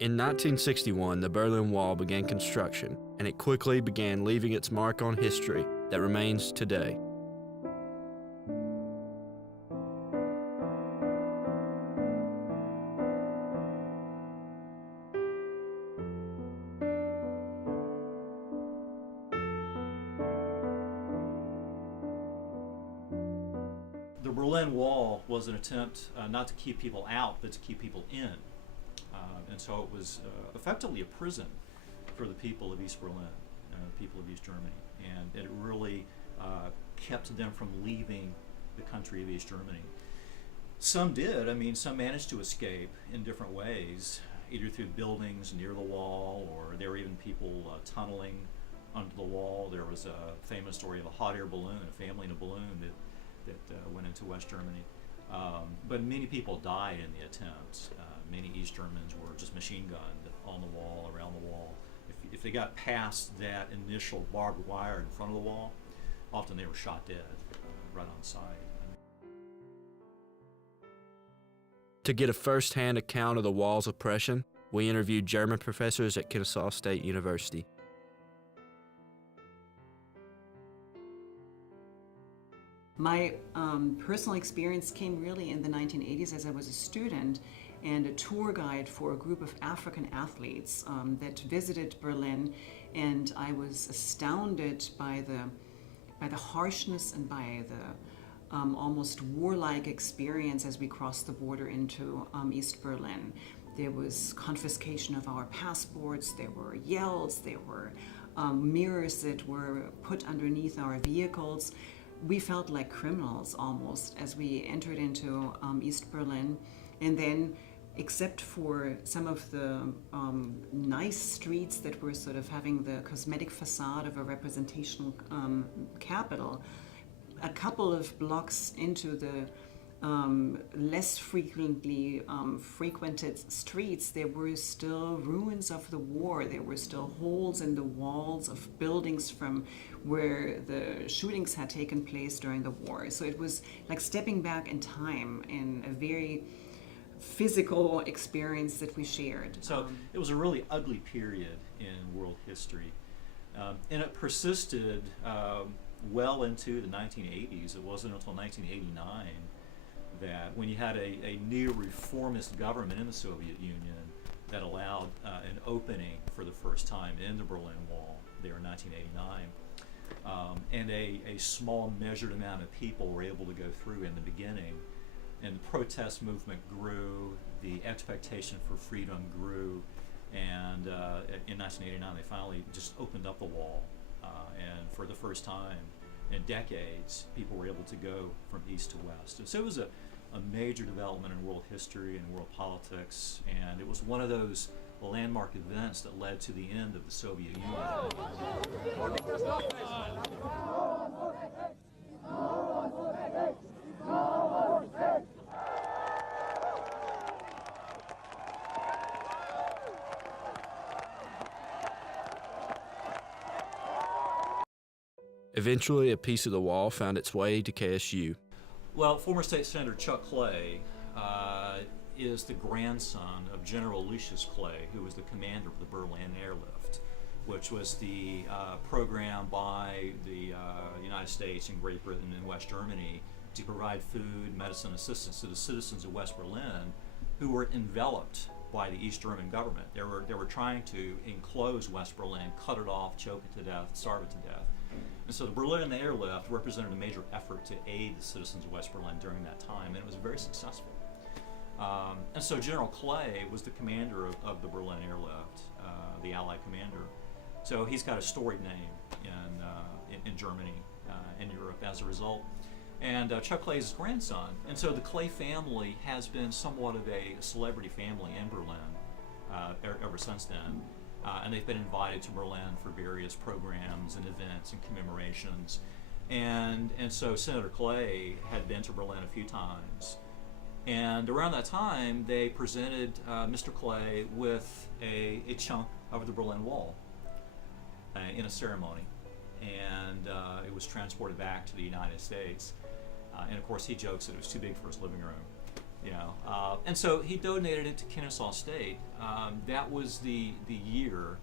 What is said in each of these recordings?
In 1961, the Berlin Wall began construction, and it quickly began leaving its mark on history that remains today. The Berlin Wall was an attempt not to keep people out, but to keep people in. And so it was effectively a prison for the people of East Berlin, people of East Germany. And it really kept them from leaving the country of East Germany. Some did. I mean, some managed to escape in different ways, either through buildings near the wall, or there were even people tunneling under the wall. There was a famous story of a hot air balloon, a family in a balloon that went into West Germany. But many people died in the attempts. Many East Germans were just machine gunned on the wall, around the wall. If they got past that initial barbed wire in front of the wall, often they were shot dead right on sight. To get a first-hand account of the wall's oppression, we interviewed German professors at Kennesaw State University. My personal experience came really in the 1980s as I was a student and a tour guide for a group of African athletes that visited Berlin, and I was astounded by the harshness and by the almost warlike experience as we crossed the border into East Berlin. There was confiscation of our passports, there were yells, there were mirrors that were put underneath our vehicles. We felt like criminals almost as we entered into East Berlin. And then, except for some of the nice streets that were sort of having the cosmetic facade of a representational capital, a couple of blocks into the less frequently frequented streets, there were still ruins of the war. There were still holes in the walls of buildings from where the shootings had taken place during the war. So it was like stepping back in time in a very physical experience that we shared. So it was a really ugly period in world history. And it persisted well into the 1980s. It wasn't until 1989 that when you had a new reformist government in the Soviet Union that allowed an opening for the first time in the Berlin Wall there in 1989, and a small measured amount of people were able to go through in the beginning, and the protest movement grew, the expectation for freedom grew, and in 1989 they finally just opened up the wall, and for the first time in decades, people were able to go from east to west. And so it was a major development in world history and world politics, and it was one of those landmark events that led to the end of the Soviet Union. Eventually, a piece of the wall found its way to KSU. Well, former State Senator Chuck Clay is the grandson of General Lucius Clay, who was the commander of the Berlin Airlift, which was the program by the United States and Great Britain and West Germany to provide food, medicine, assistance to the citizens of West Berlin who were enveloped by the East German government. They were trying to enclose West Berlin, cut it off, choke it to death, starve it to death. And so the Berlin Airlift represented a major effort to aid the citizens of West Berlin during that time, and it was very successful. And so General Clay was the commander of the Berlin Airlift, the Allied commander. So he's got a storied name in Germany, in Europe as a result. And Chuck Clay is his grandson. And so the Clay family has been somewhat of a celebrity family in Berlin ever since then. And they've been invited to Berlin for various programs and events and commemorations. And so Senator Clay had been to Berlin a few times. And around that time, they presented Mr. Clay with a chunk of the Berlin Wall in a ceremony. And it was transported back to the United States. And of course, he jokes that it was too big for his living room. You know, and so he donated it to Kennesaw State. That was the year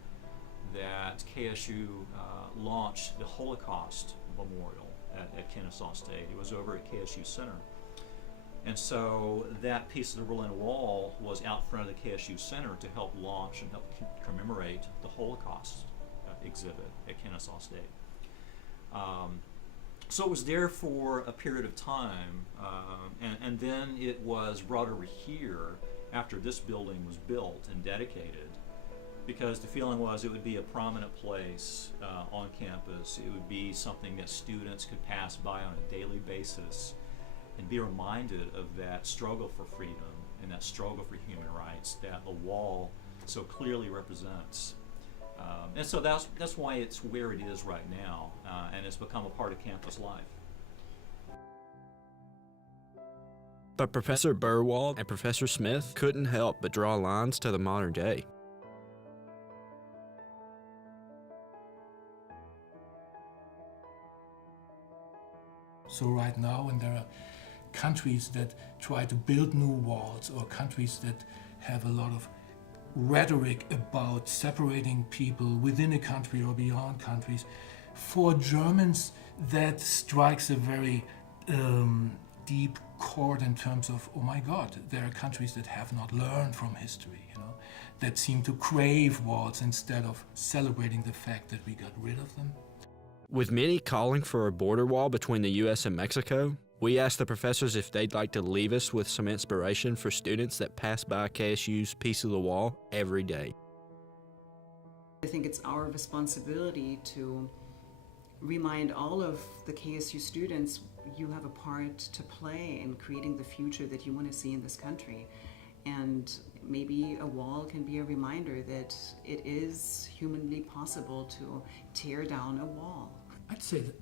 that KSU launched the Holocaust Memorial at Kennesaw State. It was over at KSU Center. And so that piece of the Berlin Wall was out front of the KSU Center to help launch and help commemorate the Holocaust exhibit at Kennesaw State. So it was there for a period of time, and then it was brought over here after this building was built and dedicated, because the feeling was it would be a prominent place on campus. It would be something that students could pass by on a daily basis and be reminded of that struggle for freedom and that struggle for human rights that the wall so clearly represents. And so that's why it's where it is right now, and it's become a part of campus life. But Professor Burwald and Professor Smith couldn't help but draw lines to the modern day. So right now, when there are countries that try to build new walls, or countries that have a lot of rhetoric about separating people within a country or beyond countries, for Germans that strikes a very deep chord in terms of, oh my God, there are countries that have not learned from history, you know, that seem to crave walls instead of celebrating the fact that we got rid of them. With many calling for a border wall between the U.S. and Mexico, we asked the professors if they'd like to leave us with some inspiration for students that pass by KSU's piece of the wall every day. I think it's our responsibility to remind all of the KSU students you have a part to play in creating the future that you want to see in this country. And maybe a wall can be a reminder that it is humanly possible to tear down a wall. I'd say that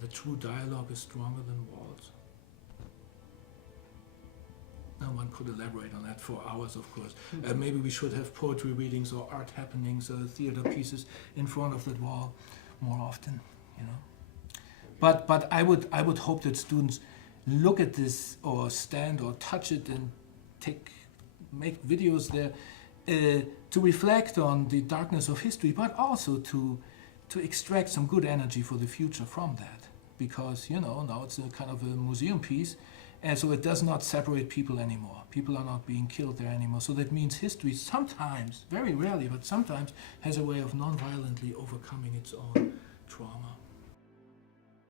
the true dialogue is stronger than walls. Now one could elaborate on that for hours, of course. Maybe we should have poetry readings or art happenings or theater pieces in front of that wall more often, you know. But I would hope that students look at this or stand or touch it and make videos there to reflect on the darkness of history, but also to extract some good energy for the future from that. Because, you know, now it's a kind of a museum piece, and so it does not separate people anymore. People are not being killed there anymore. So that means history sometimes, very rarely, but sometimes has a way of non-violently overcoming its own trauma.